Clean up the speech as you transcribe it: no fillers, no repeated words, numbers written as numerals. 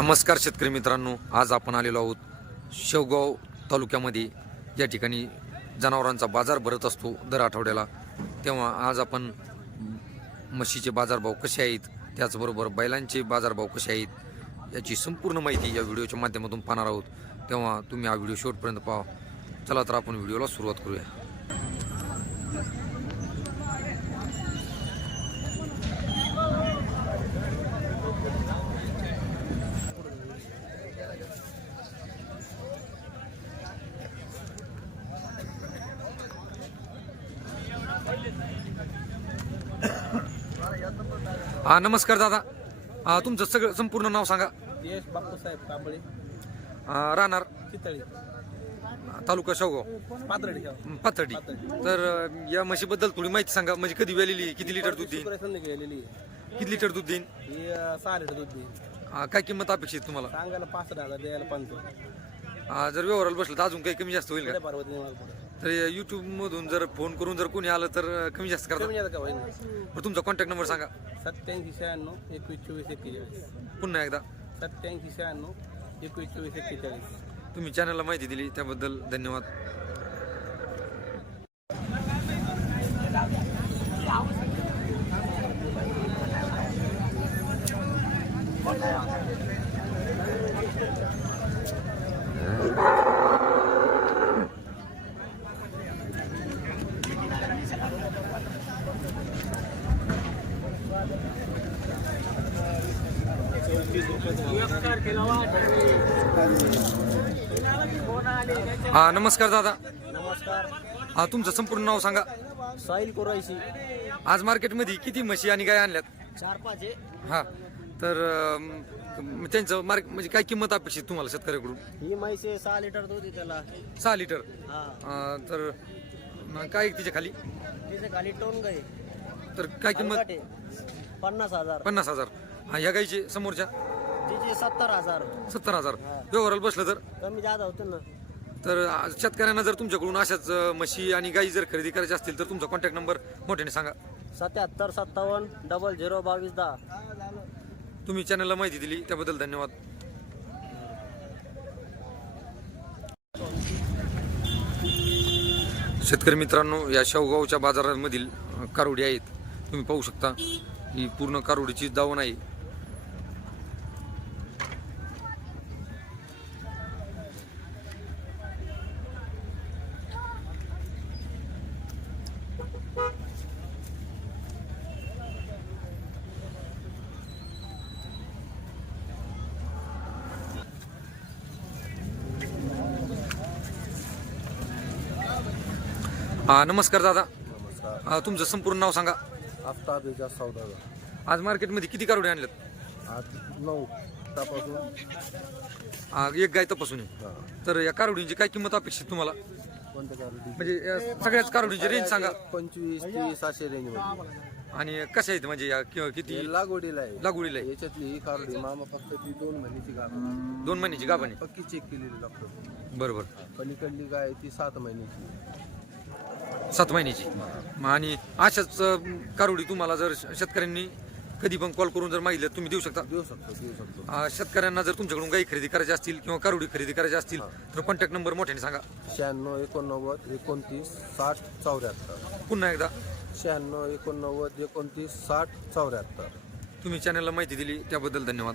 नमस्कार शेतकरी मित्रांनो, आज आपण आलेलो आहोत शेवगाव तालुक्यामध्ये, या ठिकाणी जनावरांचा बाजार भरत असतो दर आठवड्याला। तेव्हा आज आपण म्हशीचे बाजारभाव कसे आहेत, त्याचबरोबर बैलांचे बाजारभाव कसे आहेत याची संपूर्ण माहिती या व्हिडिओच्या माध्यमातून पाहणार आहोत। तेव्हा तुम्ही हा व्हिडिओ शेवटपर्यंत पहा। चला तर आपण व्हिडिओला सुरुवात करूया। नमस्कार दादा, तुमचं सगळं संपूर्ण नाव सांगा। यश बापूसाहेब कांबळे, राहणार चितळी, तालुका शेवगाव, पाथर्डी। तर या म्हशीबद्दल थोडी माहिती सांगा, म्हणजे कधी वेलेली, किती लिटर दूध देईन, किती लिटर दूध देईन, 6 लिटर दूध देईन। काय किंमत अपेक्षित तुम्हाला? सांगायला 65,000 द्यायला 500। जर व्यवहाराला बसलं तर अजून काही कमी जास्त होईल का? तर युट्यूब मधून जर फोन करून जर कोणी आलं तर कमी जास्त करता? तुमचा कॉन्टॅक्ट नंबर सांगा। 87 96 21 24 41। पुन्हा एकदा 87 96 21 24 41। तुम्ही चॅनलला माहिती दिली त्याबद्दल धन्यवाद। नमस्कार दादा। नमस्कार। तुमचं संपूर्ण नाव सांगा। साहिल कुरैशी। आज मार्केटमध्ये किती म्हशी आणि गाय आणल्यात? 4-5 आहे। हा, तर त्यांचं म्हणजे काय किंमत अपेक्षित तुम्हाला शेतकऱ्याकडून? ही म्हैस 6 लिटर दूध आहे त्याला। 6 लिटर। हा, तर काय तिच्या खाली? तिच्या खाली टोन गाय। तर काय किंमत? 50,000। 50,000। ह्या गायची समोरच्या तिची 70,000। 70,000। व्यवहाराला बसलं तर कमी जादा होतं ना। तर शेतकऱ्यांना जर तुमच्याकडून अशाच म्हशी आणि गायी जर खरेदी करायची असतील तर तुमचा कॉन्टॅक्ट नंबर मोठ्याने सांगा। 77 57 00 22 10। तुम्ही चॅनलला माहिती दिली त्याबद्दल धन्यवाद। शेतकरी मित्रांनो, या शेवगावच्या बाजारामधील कारोडी आहेत, तुम्ही पाहू शकता। ही पूर्ण कारोडीची दावण आहे। नमस्कार दादा। नमस्कार। तुमचं संपूर्ण नाव सांगा। आफ्ताब एजाज सौदागर। आज मार्केटमध्ये किती कारोडी आणल्यात? आज 9 तपासून एक गाय तपासून आहे। तर या कारोडींची काय किंमत अपेक्षित तुम्हाला? कोणत्या कारोडी? म्हणजे सगळ्याच कारोडीची रेंज सांगा। 25 30 असे रेंज मध्ये। आणि कशा आहेत, म्हणजे या किती लागवडीला आहे? लागवडीला आहे। याच्यातली ही कारोडी मामा फक्त ती 2 महिन्याची गाभ, 2 महिन्याची गाभण आहे। पक्की चेक केलेली लागतो। बरोबर। पलीकडली गाय ती 7 महिन्याची। 7 महिन्याची। आणि अशाच कारोडी तुम्हाला जर शेतकऱ्यांनी कधी पण कॉल करून जर मागितलं तुम्ही देऊ शकता? देऊ शकतो। शेतकऱ्यांना जर तुमच्याकडून गाई खरेदी करायची असतील किंवा कारोडी खरेदी करायची असतील तर कॉन्टॅक्ट नंबर मोठ्याने सांगा। 96 89 29 60 74। पुन्हा एकदा 96 89 29 60 74। तुम्ही चॅनलला माहिती दिली त्याबद्दल धन्यवाद।